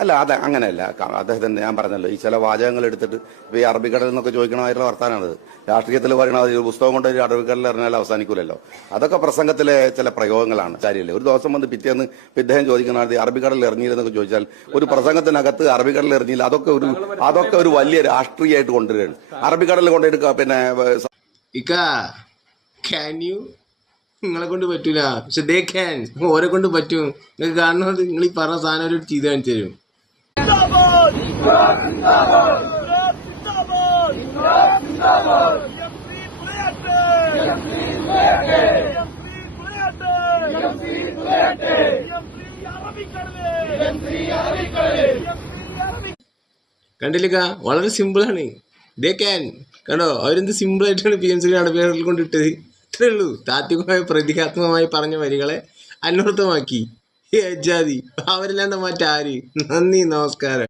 അല്ല അത് അങ്ങനെയല്ല. അദ്ദേഹത്തിന്റെ ഞാൻ പറഞ്ഞല്ലോ, ഈ ചില വാചകങ്ങൾ എടുത്തിട്ട് ഇപ്പൊ ഈ അറബിക്കടൽ എന്നൊക്കെ ചോദിക്കണമായിട്ടുള്ള വർത്താനാണത്. രാഷ്ട്രീയത്തിൽ പറയണത് ഈ പുസ്തകം കൊണ്ട് ഒരു അറബിക്കടലിൽ എറിഞ്ഞാൽ അവസാനിക്കൂലല്ലോ. അതൊക്കെ പ്രസംഗത്തിലെ ചില പ്രയോഗങ്ങളാണ്. കാര്യമില്ല. ഒരു ദിവസം വന്ന് പിറ്റേന്ന് ഇദ്ദേഹം ചോദിക്കണത് അറബിക്കടലിൽ എറിഞ്ഞില്ലെന്നൊക്കെ ചോദിച്ചാൽ ഒരു പ്രസംഗത്തിനകത്ത് അറബിക്കടലിൽ എറിഞ്ഞില്ല, അതൊക്കെ ഒരു വലിയ രാഷ്ട്രീയമായിട്ട് കൊണ്ടുവരികയാണ്. അറബിക്കടലിൽ കൊണ്ടെടുക്കുക. പിന്നെ നിങ്ങളെ കൊണ്ട് പറ്റൂല, പക്ഷെ ദേ ക്യാൻ, ഓരെ കൊണ്ട് പറ്റും. നിങ്ങൾക്ക് കാണുന്നത് നിങ്ങൾ ഈ പറഞ്ഞ സാധനം ഒരു ചെയ്ത് കാണിച്ചു തരും. കണ്ടില്ല, വളരെ സിമ്പിളാണ്. ദേ ക്യാൻ കണ്ടോ, അവരെന്ത് സിമ്പിളായിട്ടാണ് PMC നടപടികളിൽ കൊണ്ടിട്ടത്. ഇത്രേ ഉള്ളൂ. താത്വികമായ പ്രതീകാത്മകമായി പറഞ്ഞ വരികളെ അന്വർത്ഥമാക്കി. ജാതി അവരില്ലാണ്ട് മറ്റാര്. നന്ദി, നമസ്കാരം.